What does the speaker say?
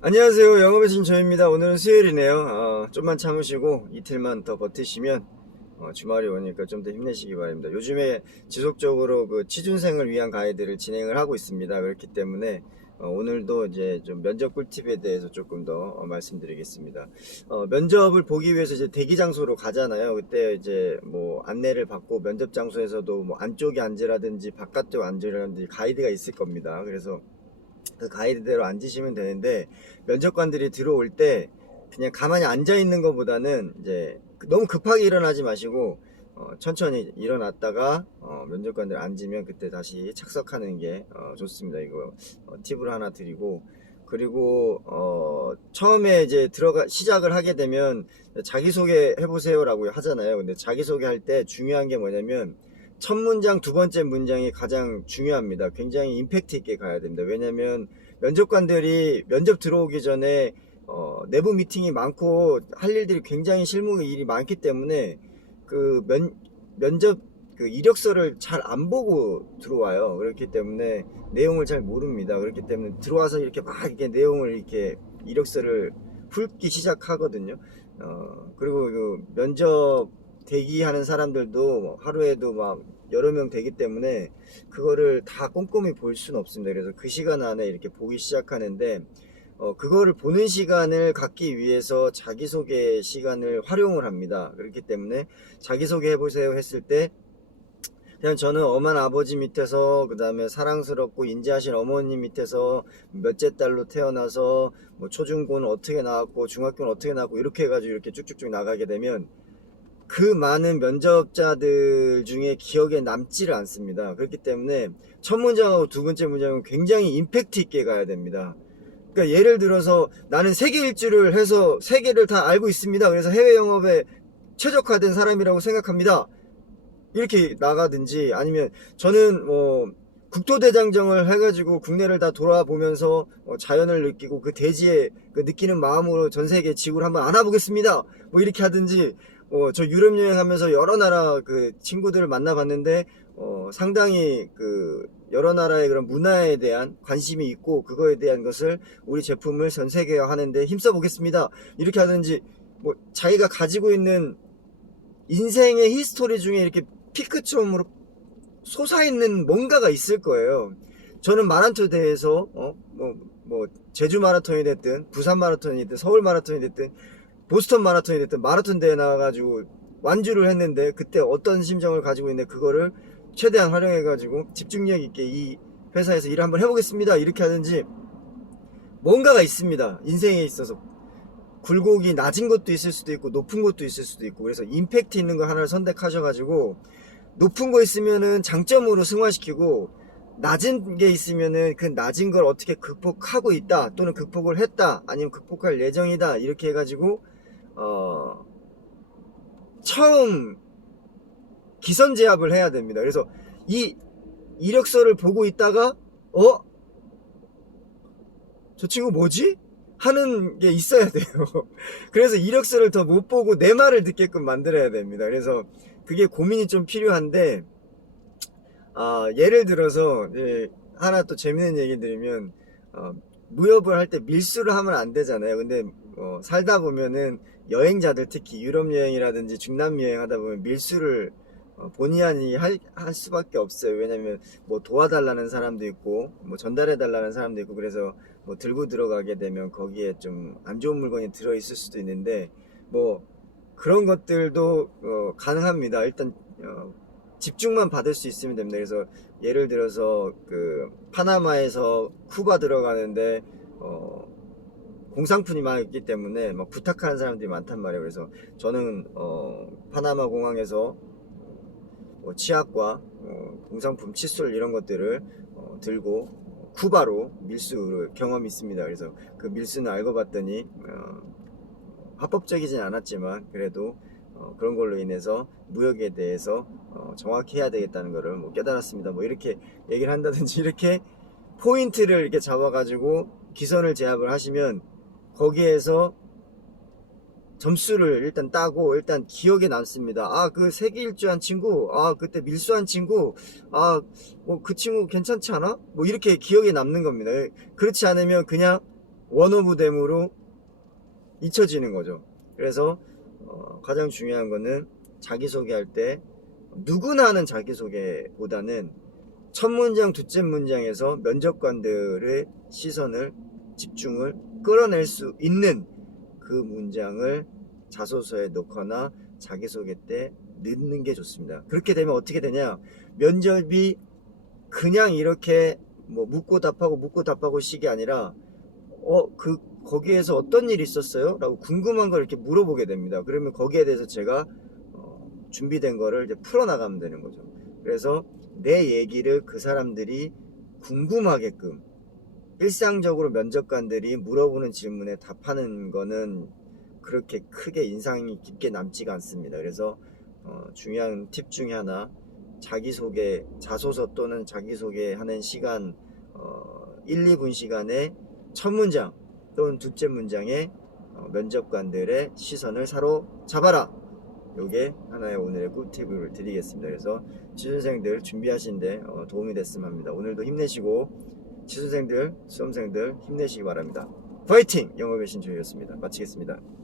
안녕하세요. 영업의 진조입니다. 오늘은 수요일이네요. 좀만 참으시고 이틀만 더 버티시면 주말이 오니까 좀 더 힘내시기 바랍니다. 요즘에 지속적으로 그 취준생을 위한 가이드를 진행을 하고 있습니다. 그렇기 때문에 오늘도 이제 좀 면접 꿀팁에 대해서 조금 더 말씀드리겠습니다. 면접을 보기 위해서 이제 대기 장소로 가잖아요. 그때 이제 뭐 안내를 받고 면접 장소에서도 뭐 안쪽에 앉으라든지 바깥쪽 앉으라든지 가이드가 있을 겁니다. 그래서 그 가이드대로 앉으시면 되는데, 면접관들이 들어올 때 그냥 가만히 앉아 있는 것보다는 이제 너무 급하게 일어나지 마시고 천천히 일어났다가 면접관들 앉으면 그때 다시 착석하는 게 좋습니다. 이거 팁을 하나 드리고, 그리고 처음에 이제 시작을 하게 되면 자기소개 해보세요라고 하잖아요. 근데 자기소개 할 때 중요한 게 뭐냐면 첫 문장, 두 번째 문장이 가장 중요합니다. 굉장히 임팩트 있게 가야 됩니다. 왜냐면 면접관들이 면접 들어오기 전에 내부 미팅이 많고 할 일들이 굉장히 실무 일이 많기 때문에 그 면접 그 이력서를 잘 안 보고 들어와요. 그렇기 때문에 내용을 잘 모릅니다. 그렇기 때문에 들어와서 이렇게 막 이렇게 내용을 이렇게 이력서를 훑기 시작하거든요. 그리고 그 면접 대기하는 사람들도 하루에도 막 여러 명 되기 때문에 그거를 다 꼼꼼히 볼 수는 없습니다. 그래서 그 시간 안에 이렇게 보기 시작하는데 그거를 보는 시간을 갖기 위해서 자기소개 시간을 활용을 합니다. 그렇기 때문에 자기소개 해보세요 했을 때 그냥 저는 엄한 아버지 밑에서, 그 다음에 사랑스럽고 인자하신 어머님 밑에서 몇째 딸로 태어나서 뭐 초중고는 어떻게 나왔고 중학교는 어떻게 나왔고 이렇게 해가지고 이렇게 쭉쭉쭉 나가게 되면 그 많은 면접자들 중에 기억에 남지를 않습니다. 그렇기 때문에 첫 문장하고 두 번째 문장은 굉장히 임팩트 있게 가야 됩니다. 그러니까 예를 들어서 나는 세계 일주를 해서 세계를 다 알고 있습니다. 그래서 해외 영업에 최적화된 사람이라고 생각합니다. 이렇게 나가든지, 아니면 저는 뭐 국토대장정을 해가지고 국내를 다 돌아보면서 자연을 느끼고 그 대지에 그 느끼는 마음으로 전 세계 지구를 한번 알아보겠습니다. 뭐 이렇게 하든지, 저 유럽 여행하면서 여러 나라 그 친구들을 만나봤는데 상당히 그 여러 나라의 그런 문화에 대한 관심이 있고 그거에 대한 것을 우리 제품을 전 세계화 하는데 힘써 보겠습니다. 이렇게 하든지, 뭐 자기가 가지고 있는 인생의 히스토리 중에 이렇게 피크점으로 솟아있는 뭔가가 있을 거예요. 저는 마라톤 대회에서 뭐 제주 마라톤이 됐든 부산 마라톤이 됐든 서울 마라톤이 됐든 보스턴 마라톤이 됐든 마라톤 대회 나와가지고 완주를 했는데 그때 어떤 심정을 가지고 있는데 그거를 최대한 활용해가지고 집중력 있게 이 회사에서 일을 한번 해보겠습니다. 이렇게 하든지 뭔가가 있습니다. 인생에 있어서 굴곡이 낮은 것도 있을 수도 있고 높은 것도 있을 수도 있고, 그래서 임팩트 있는 거 하나를 선택하셔가지고 높은 거 있으면은 장점으로 승화시키고 낮은 게 있으면은 그 낮은 걸 어떻게 극복하고 있다, 또는 극복을 했다, 아니면 극복할 예정이다, 이렇게 해가지고 처음 기선제압을 해야 됩니다. 그래서 이 이력서를 보고 있다가 저 친구 뭐지? 하는 게 있어야 돼요. 그래서 이력서를 더 못 보고 내 말을 듣게끔 만들어야 됩니다. 그래서 그게 고민이 좀 필요한데, 예를 들어서 하나 또 재밌는 얘기 드리면, 무협을 할 때 밀수를 하면 안 되잖아요. 근데 살다 보면은 여행자들, 특히 유럽 여행이라든지 중남 여행 하다 보면 밀수를 본의 아니게 할 수밖에 없어요. 왜냐면 뭐 도와달라는 사람도 있고 뭐 전달해달라는 사람도 있고, 그래서 뭐 들고 들어가게 되면 거기에 좀 안 좋은 물건이 들어있을 수도 있는데, 뭐 그런 것들도 가능합니다. 일단 집중만 받을 수 있으면 됩니다. 그래서 예를 들어서 그 파나마에서 쿠바 들어가는데 공상품이 많이 있기 때문에 막 부탁하는 사람들이 많단 말이에요. 그래서 저는 파나마 공항에서 뭐 치약과 공상품, 칫솔 이런 것들을 들고 쿠바로 밀수를 경험이 있습니다. 그래서 그 밀수는 알고 봤더니 합법적이진 않았지만 그래도 그런 걸로 인해서 무역에 대해서 정확히 해야 되겠다는 것을 뭐 깨달았습니다. 뭐 이렇게 얘기를 한다든지, 이렇게 포인트를 이렇게 잡아가지고 기선을 제압을 하시면 거기에서 점수를 일단 따고 일단 기억에 남습니다. 그 세계 일주한 친구, 그때 밀수한 친구, 뭐 그 친구 괜찮지 않아? 뭐 이렇게 기억에 남는 겁니다. 그렇지 않으면 그냥 원 오브 댐으로 잊혀지는 거죠. 그래서 가장 중요한 거는 자기소개할 때 누구나 하는 자기소개보다는 첫 문장, 두째 문장에서 면접관들의 시선을, 집중을 끌어낼 수 있는 그 문장을 자소서에 넣거나 자기소개 때 넣는 게 좋습니다. 그렇게 되면 어떻게 되냐, 면접이 그냥 이렇게 뭐 묻고 답하고 식이 아니라 거기에서 어떤 일이 있었어요? 라고 궁금한 걸 이렇게 물어보게 됩니다. 그러면 거기에 대해서 제가 준비된 거를 이제 풀어나가면 되는 거죠. 그래서 내 얘기를 그 사람들이 궁금하게끔, 일상적으로 면접관들이 물어보는 질문에 답하는 거는 그렇게 크게 인상이 깊게 남지가 않습니다. 그래서 중요한 팁 중에 하나, 자기소개, 자소서 또는 자기소개하는 시간 1, 2분 시간에 첫 문장 또는 두째 문장에 면접관들의 시선을 사로잡아라. 요게 하나의 오늘의 꿀팁을 드리겠습니다. 그래서 취준생들 준비하시는데 도움이 됐으면 합니다. 오늘도 힘내시고 취준생들, 수험생들 힘내시기 바랍니다. 파이팅! 영어배신 조이였습니다. 마치겠습니다.